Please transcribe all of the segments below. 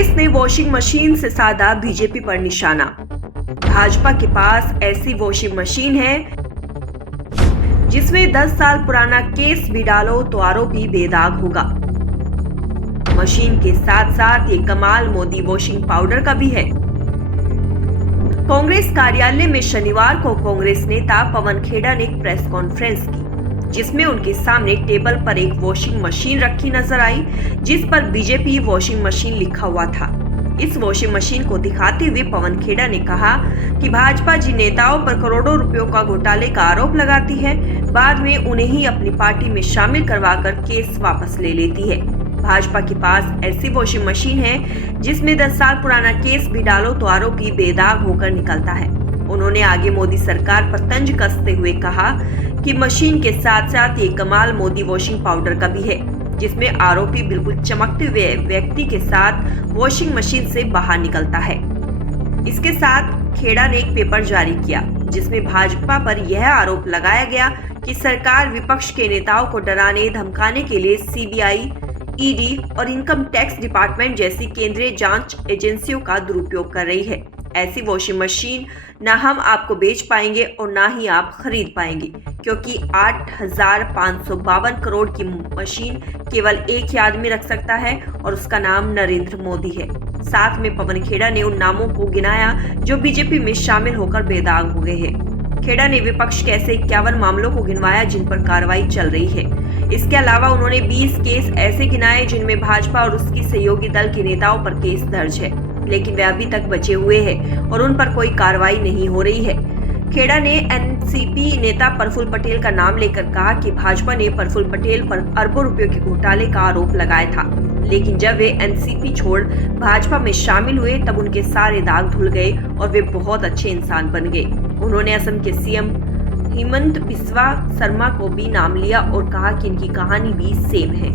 कांग्रेस ने washing machine से साधा बीजेपी पर निशाना। भाजपा के पास ऐसी वॉशिंग मशीन है जिसमें 10 साल पुराना केस भी डालो तो आरोपी बेदाग होगा। मशीन के साथ साथ ये कमाल मोदी वॉशिंग पाउडर का भी है। कांग्रेस कार्यालय में शनिवार को कांग्रेस नेता पवन खेड़ा ने एक प्रेस कॉन्फ्रेंस की, जिसमें उनके सामने टेबल पर एक वॉशिंग मशीन रखी नजर आई, जिस पर बीजेपी वॉशिंग मशीन लिखा हुआ था। इस वॉशिंग मशीन को दिखाते हुए पवन खेड़ा ने कहा कि भाजपा जिन नेताओं पर करोड़ों रुपयों का घोटाले का आरोप लगाती है, बाद में उन्हें ही अपनी पार्टी में शामिल करवाकर केस वापस ले लेती है। भाजपा के पास ऐसी वॉशिंग मशीन है जिसमें 10 साल पुराना केस भी डालो तो आरोपी बेदाग होकर निकलता है। उन्होंने आगे मोदी सरकार पर तंज कसते हुए कहा कि मशीन के साथ साथ ये कमाल मोदी वॉशिंग पाउडर का भी है, जिसमें आरोपी बिल्कुल चमकते हुए व्यक्ति के साथ वॉशिंग मशीन से बाहर निकलता है। इसके साथ खेड़ा ने एक पेपर जारी किया, जिसमें भाजपा पर यह आरोप लगाया गया कि सरकार विपक्ष के नेताओं को डराने धमकाने के लिए सीबीआई, ईडी और इनकम टैक्स डिपार्टमेंट जैसी केंद्रीय जांच एजेंसियों का दुरुपयोग कर रही है। ऐसी वॉशिंग मशीन ना हम आपको बेच पाएंगे और ना ही आप खरीद पाएंगे, क्योंकि 8,552 करोड़ की मशीन केवल एक ही आदमी रख सकता है और उसका नाम नरेंद्र मोदी है। साथ में पवन खेड़ा ने उन नामों को गिनाया जो बीजेपी में शामिल होकर बेदाग हो गए हैं। खेड़ा ने विपक्ष के ऐसे 51 मामलों को गिनवाया जिन पर कार्रवाई चल रही है। इसके अलावा उन्होंने 20 केस ऐसे गिनाए जिनमें भाजपा और उसकी सहयोगी दल के नेताओं पर केस दर्ज है, लेकिन वे अभी तक बचे हुए हैं और उन पर कोई कार्रवाई नहीं हो रही है। खेड़ा ने एनसीपी नेता प्रफुल्ल पटेल का नाम लेकर कहा कि भाजपा ने प्रफुल्ल पटेल पर अरबों रुपयों के घोटाले का आरोप लगाया था, लेकिन जब वे एनसीपी छोड़ भाजपा में शामिल हुए तब उनके सारे दाग धुल गए और वे बहुत अच्छे इंसान बन गए। उन्होंने असम के सीएम हिमंत बिस्वा शर्मा को भी नाम लिया और कहा कि इनकी कहानी भी सेम है।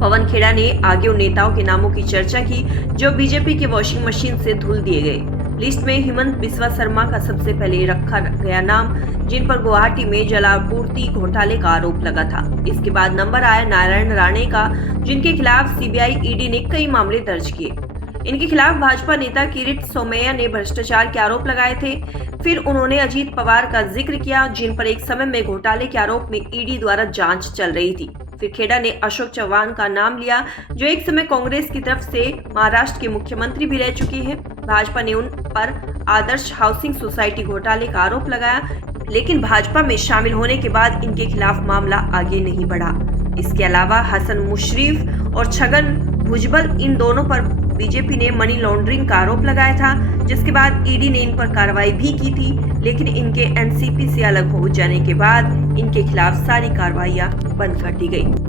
पवन खेड़ा ने आगे उन नेताओं के नामों की चर्चा की जो बीजेपी के वॉशिंग मशीन से धुल दिए गए। लिस्ट में हिमंत बिस्वा शर्मा का सबसे पहले रखा गया नाम, जिन पर गुवाहाटी में जलापूर्ति घोटाले का आरोप लगा था। इसके बाद नंबर आया नारायण राणे का, जिनके खिलाफ सीबीआई, ईडी ने कई मामले दर्ज किए। इनके खिलाफ भाजपा नेता किरीट सोमैया ने भ्रष्टाचार के आरोप लगाए थे। फिर उन्होंने अजीत पवार का जिक्र किया, जिन पर एक समय में घोटाले के आरोप में ईडी द्वारा जांच चल रही थी। फिर खेड़ा ने अशोक चव्हाण का नाम लिया, जो एक समय कांग्रेस की तरफ से महाराष्ट्र के मुख्यमंत्री भी रह चुके हैं। भाजपा ने उन पर आदर्श हाउसिंग सोसाइटी घोटाले का आरोप लगाया, लेकिन भाजपा में शामिल होने के बाद इनके खिलाफ मामला आगे नहीं बढ़ा। इसके अलावा हसन मुशर्रफ और छगन भुजबल, इन दोनों पर बीजेपी ने मनी लॉन्ड्रिंग का आरोप लगाया था, जिसके बाद ईडी ने इन पर कार्रवाई भी की थी, लेकिन इनके एनसीपी से अलग हो जाने के बाद इनके खिलाफ सारी कार्रवाइयां बंद कर दी गई।